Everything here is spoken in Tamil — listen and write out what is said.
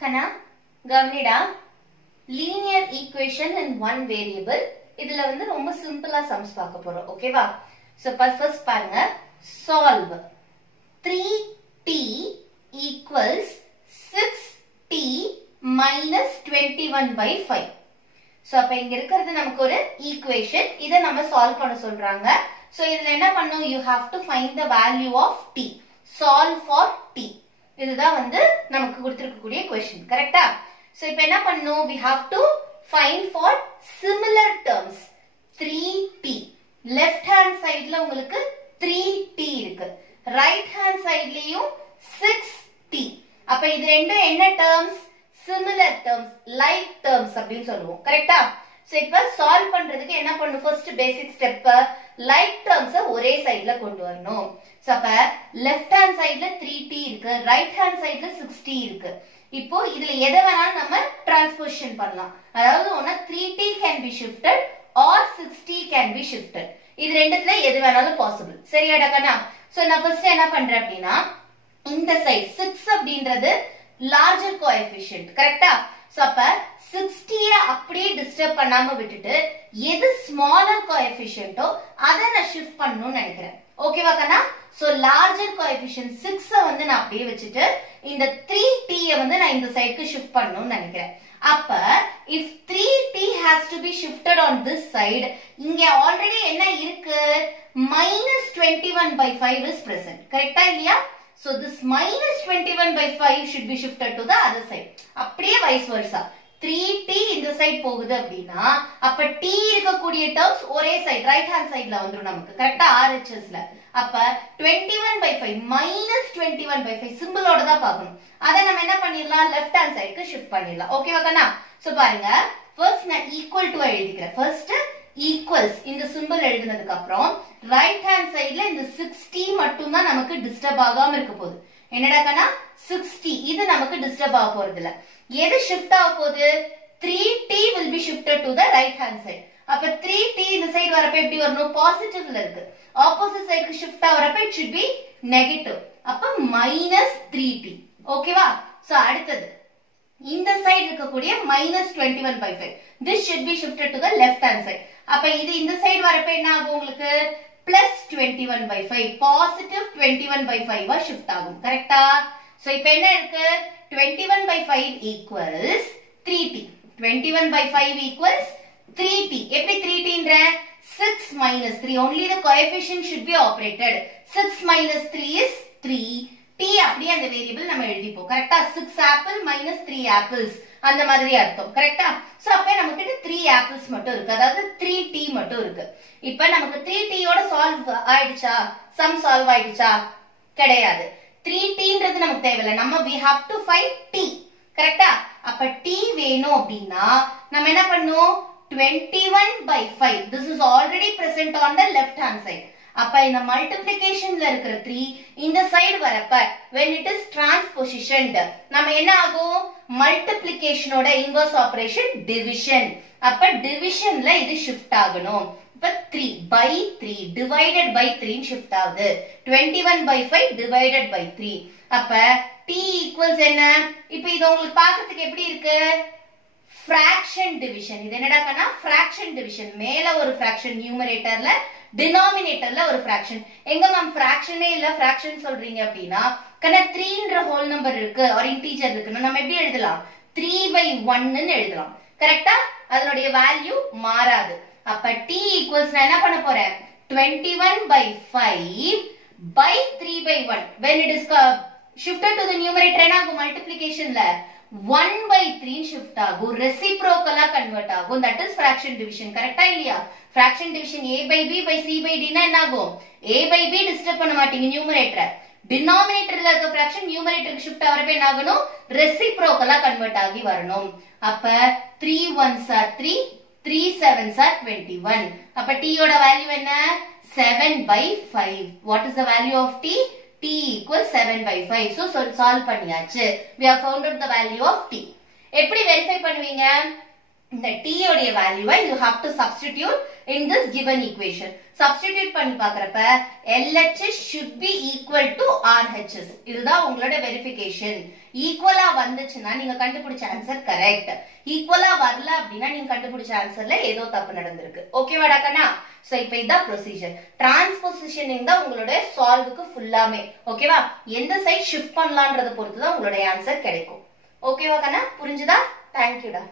Kana, Gavnida, linear equation in one variable. இதுல வந்து ரொம்ப சிம்பிளா sums பார்க்க போறோம். ஓகேவா? So first பாருங்க, solve 3t equals 6t minus 21 by 5. So அப்ப இங்க இருக்கிறது நமக்கு ஒரு equation. இதை நம்ம solve பண்ண சொல்றாங்க. So இதுல என்ன பண்ணணும்? You have to find the value of t. Solve for t. இதுதான் வந்து நமக்கு கொடுத்திருக்கக்கூடிய question. கரெக்டா? So இப்ப என்ன பண்ணணும்? We have to find for similar terms. 3t. Left hand sideல உங்களுக்கு 3t இருக்கு. Right hand sideலயும் 6t. அப்ப இது ரெண்டும் என்ன terms? Similar terms, like terms அப்படின்னு சொல்லுவோம். கரெக்டா? So இப்ப solve பண்றதுக்கு என்ன பண்ணணும்? First basic step, like terms ஒரே sideல கொண்டு வரணும். So அப்ப left hand sideல 3t இருக்கு, right hand sideல 6t இருக்கு. இப்போ இதுல எதை வேணாலும் நம்ம transposition பண்ணலாம். அதாவது ஒண்ணா 3t can be shifted or 6t can be shifted. இது ரெண்டுத்துல எது வேணாலும் possible. சரியாடா கண்ணா? So நான் first என்ன பண்றேன் அப்படின்னா, இந்த side 6 அப்படின்றது larger coefficient. கரெக்டா? So அப்ப 60 அப்படியே டிஸ்டர்ப் பண்ணாம விட்டுட்டு எது smaller coefficient அதை நான் shift பண்ணணும்னு நினைக்கிறேன். ஓகேவா கண்ணா? So larger coefficient 6 வந்து நான் அப்படியே வச்சுட்டு இந்த 3t வந்து நான் இந்த சைடுக்கு shift பண்ணணும்னு நினைக்கிறேன். அப்ப if 3t has to be shifted on this side, இங்க ஆல்ரெடி என்ன இருக்கு? minus 21 by 5 is present. கரெக்டா இல்லையா? So this minus 21 by 5 should be shifted to the other side. அப்படியே vice versa. 3t இந்த side போகுது அப்படின்னா அப்ப t இருக்கக்கூடிய terms ஒரே side right hand sideல வந்துரும் நமக்கு. கரெக்டா? RHSல. அப்ப 21 by 5 minus 21 by 5 சிம்பிளோட தான் பார்க்கணும். அதை நம்ம என்ன பண்ணிடலாம்? left hand sideக்கு shift பண்ணிடலாம். ஓகேவா கண்ணா? So பாருங்க, first நான் equal to எழுதிக்கிறேன். First equals இந்த சிம்பிள் எழுதினதுக்கு அப்புறம் ரைட் ஹேண்ட் சைடுல இந்த 60 மட்டும் தான் நமக்கு டிஸ்டர்ப் ஆகாம இருக்க போகுது. என்னடா கண்ணா? 60 இது நமக்கு டிஸ்டர்ப் ஆக போறது இல்ல. எது ஷிஃப்ட் ஆக போகுது? 3t will be shifted to the right hand side. அப்ப 3t இந்த சைடு வரப்ப எப்படி வரணும்? பாசிட்டிவ்ல இருக்கு. ஆப்போசிட் சைடுக்கு shift ஆவறப்ப it should be negative. அப்ப minus 3t. ஓகேவா? சோ அடுத்தது இந்த சைடு இருக்கக்கூடிய minus 21 by 5. This should be shifted to the left hand side. அப்ப இது இந்த சைடு வரப்ப என்ன ஆகும் உங்களுக்கு? plus 21 by 5. positive 21 by 5 shift ஆகும். கரெக்டா? சோ இப்போ என்ன இருக்கு? 21 by 5 equals 3t. 21 by 5 equals 3t. எப்படி 3tன்ற? 6 minus 3. Only the coefficient should be operated. 6 minus 3 is 3. t அப்படியே அந்த வேரியபிள் நம்ம எழுதிப்போம். கரெக்டா? 6 apple minus 3 apples அந்த மாதிரி அர்த்தம். கரெக்டா? சோ அப்ப நமக்கு 3 apples மட்டும் இருக்கு. அதாவது 3t மட்டும் இருக்கு. இப்போ நமக்கு 3t யோட சால்வ் ஆயிடுச்சா? சம் சால்வ் ஆயிடுச்சா? கிடையாது. 3tன்றது நமக்கு தேவையில்லை. நம்ம we have to find t. கரெக்டா? அப்ப t வேணும் அப்படின்னா நம்ம என்ன பண்ணணும்? 21 by 5. This is already present on the left hand side. அப்ப இந்த மல்டிப்ளிகேஷன்ல இருக்கிற 3 இந்த சைடு வரப்ப when it is transpositioned நம்ம என்ன ஆகும்? மல்டிப்ளிகேஷனோட இன்வர்ஸ் ஆபரேஷன் டிவிஷன். அப்ப டிவிஷன்ல இது ஷிஃப்ட் ஆகணும். இப்ப 3 by 3 divided by 3 ஷிஃப்ட் ஆகுது. 21 by 5 divided by 3. அப்ப t equals என்ன? இப்ப இது உங்களுக்கு பார்க்கிறதுக்கு எப்படி இருக்கு? fraction division. இது என்னடா கண்ணா? fraction division. மேல ஒரு fraction நியூமரேட்டர்ல, டினாமினேட்டர்ல ஒரு fraction. எங்க மேம் fractionே இல்ல fraction சொல்றீங்க அப்படின்னா கண்ணா 3ன்ற ஹோல் நம்பர் இருக்கு ஒரு இன்டிஜர் இருக்குன்னா நம்ம எப்படி எழுதலாம்? 3 by 1 ன்னு எழுதலாம். கரெக்ட்டா? அதனுடைய வேல்யூ மாறாது. அப்ப t equals நான் என்ன பண்ண போறேன்? 21 by 5 by 3 by 1. when it is shifted to the numerator என்ன ஆகும்? மல்டிப்ளிகேஷன்ல 1 by 3 shift ஆகும். reciprocal கன்வர்ட் ஆகும். that is fraction division. கரெக்ட்டா இல்லையா? fraction division a by b by c by d னா என்ன ஆகும்? a by b டிஸ்டர்ப் பண்ண மாட்டீங்க நியூமரேட்டர். டினாமினேட்டர்ல இருக்க fraction நியூமரேட்டருக்கு ஷிஃப்ட் ஆவறப்ப என்ன ஆகணும்? reciprocal கன்வர்ட் ஆகி வரணும். அப்ப 3 1s are 3, 3 7s are 21. அப்ப t யோட வேல்யூ என்ன? 7 by 5. what is the value of t? t equals 7 by 5. So solve பண்ணியாச்சு. We have found out the value of t. எப்படி வெரிஃபை பண்ணுவீங்க? இந்த t உடைய வேல்யூவை you have to substitute in this given equation. Substitute பண்ணி பார்க்கறப்ப LHS should be equal to RHS. இதுதான் உங்களோட verification. ஈக்குவலா வந்துச்சுன்னா நீங்க கண்டுபிடிச்ச ஆன்சர் கரெக்ட். ஈக்குவலா வரல அப்படின்னா நீங்க கண்டுபிடிச்ச ஆன்சர்ல ஏதோ தப்பு நடந்திருக்கு. ஓகேவாடா கண்ணா? சோ இப்போ இதான் ப்ரொசீஜர். டிரான்ஸ்போசிஷனிங் தான் உங்களோட சால்வுக்கு ஃபுல்லாமே. ஓகேவா? எந்த சைடு ஷிஃப்ட் பண்ணலாம்ன்றத பொறுத்து தான் உங்களோட ஆன்சர் கிடைக்கும். ஓகேவா கண்ணா? புரிஞ்சுதா? தேங்க்யூடா.